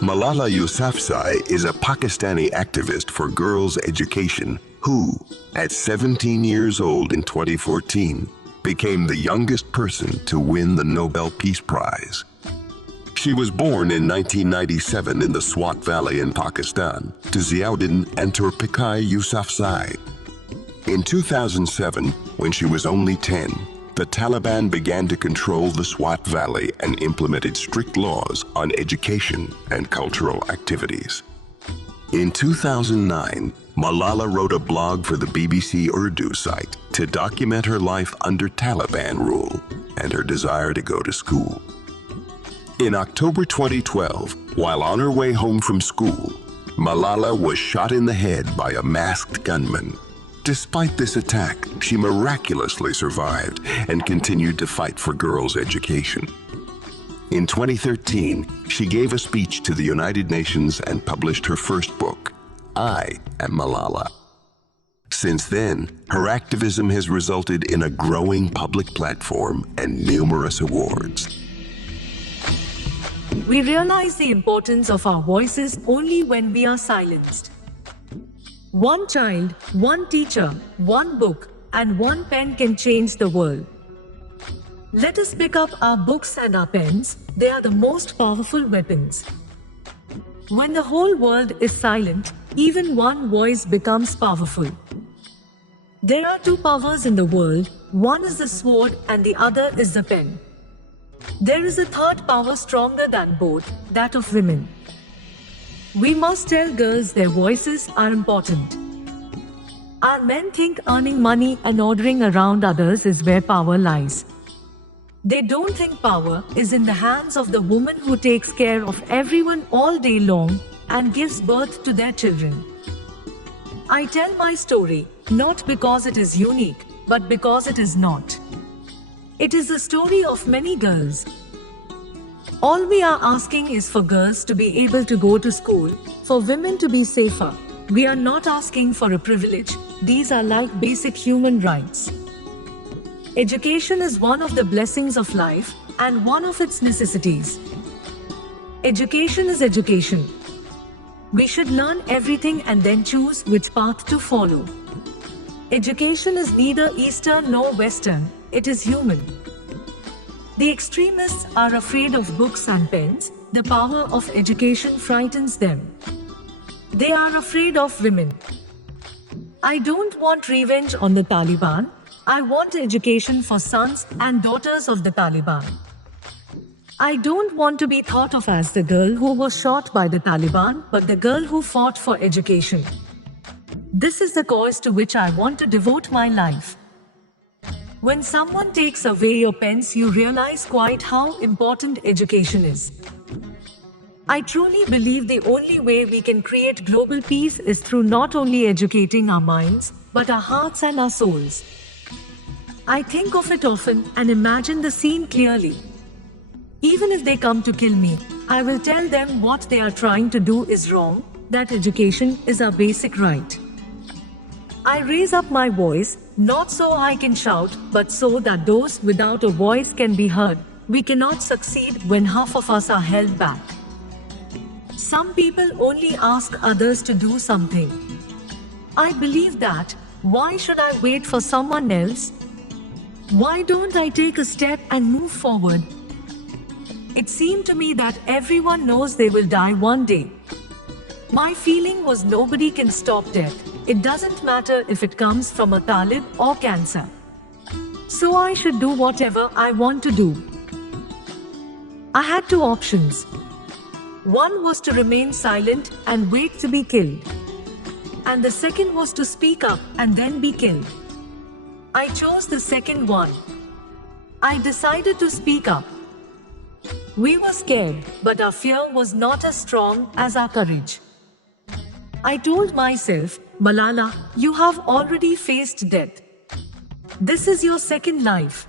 Malala Yousafzai is a Pakistani activist for girls' education who, at 17 years old in 2014, became the youngest person to win the Nobel Peace Prize. She was born in 1997 in the Swat Valley in Pakistan to Ziauddin and Turpikai Yousafzai. In 2007, when she was only 10, the Taliban began to control the Swat Valley and implemented strict laws on education and cultural activities. In 2009, Malala wrote a blog for the BBC Urdu site to document her life under Taliban rule and her desire to go to school. In October 2012, while on her way home from school, Malala was shot in the head by a masked gunman. Despite this attack, she miraculously survived and continued to fight for girls' education. In 2013, she gave a speech to the United Nations and published her first book, I Am Malala. Since then, her activism has resulted in a growing public platform and numerous awards. We realize the importance of our voices only when we are silenced. One child, one teacher, one book, and one pen can change the world. Let us pick up our books and our pens. They are the most powerful weapons. When the whole world is silent, even one voice becomes powerful. There are two powers in the world. One is the sword and the other is the pen. There is a third power stronger than both, that of women. We must tell girls their voices are important. Our men think earning money and ordering around others is where power lies. They don't think power is in the hands of the woman who takes care of everyone all day long and gives birth to their children. I tell my story, not because it is unique, but because it is not. It is the story of many girls. All we are asking is for girls to be able to go to school, for women to be safer. We are not asking for a privilege. These are like basic human rights. Education is one of the blessings of life and one of its necessities. Education is education. We should learn everything and then choose which path to follow. Education is neither Eastern nor Western, it is human. The extremists are afraid of books and pens. The power of education frightens them. They are afraid of women. I don't want revenge on the Taliban. I want education for sons and daughters of the Taliban. I don't want to be thought of as the girl who was shot by the Taliban, but the girl who fought for education. This is the cause to which I want to devote my life. When someone takes away your pens, you realize quite how important education is. I truly believe the only way we can create global peace is through not only educating our minds, but our hearts and our souls. I think of it often and imagine the scene clearly. Even if they come to kill me, I will tell them what they are trying to do is wrong, that education is our basic right. I raise up my voice, not so I can shout, but so that those without a voice can be heard. We cannot succeed when half of us are held back. Some people only ask others to do something. I believe that. Why should I wait for someone else? Why don't I take a step and move forward? It seemed to me that everyone knows they will die one day. My feeling was nobody can stop death. It doesn't matter if it comes from a talib or cancer. So I should do whatever I want to do. I had two options. One was to remain silent and wait to be killed. And the second was to speak up and then be killed. I chose the second one. I decided to speak up. We were scared, but our fear was not as strong as our courage. I told myself, Malala, you have already faced death. This is your second life.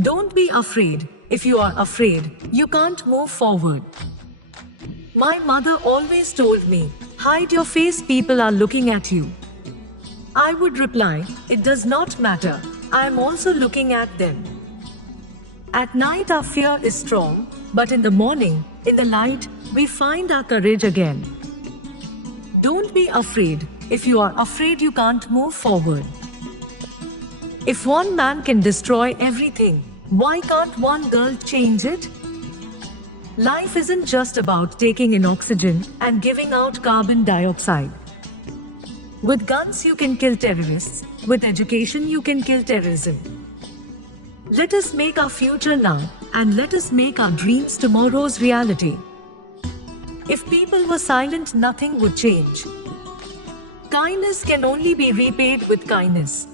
Don't be afraid. If you are afraid, you can't move forward. My mother always told me, hide your face, people are looking at you. I would reply, it does not matter. I am also looking at them. At night, our fear is strong, but in the morning, in the light, we find our courage again. Don't be afraid. If you are afraid, you can't move forward. If one man can destroy everything, why can't one girl change it? Life isn't just about taking in oxygen and giving out carbon dioxide. With guns, you can kill terrorists. With education, you can kill terrorism. Let us make our future now, and let us make our dreams tomorrow's reality. If people were silent, nothing would change. Kindness can only be repaid with kindness.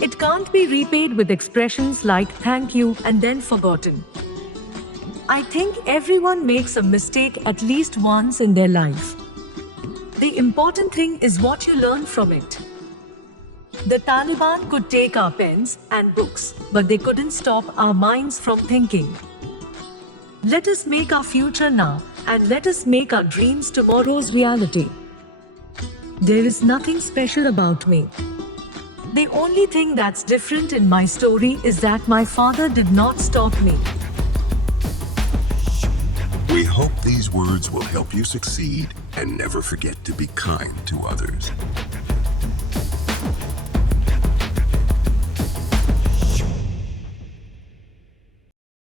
It can't be repaid with expressions like thank you and then forgotten. I think everyone makes a mistake at least once in their life. The important thing is what you learn from it. The Taliban could take our pens and books, but they couldn't stop our minds from thinking. Let us make our future now, and let us make our dreams tomorrow's reality. There is nothing special about me. The only thing that's different in my story is that my father did not stop me. We hope these words will help you succeed and never forget to be kind to others.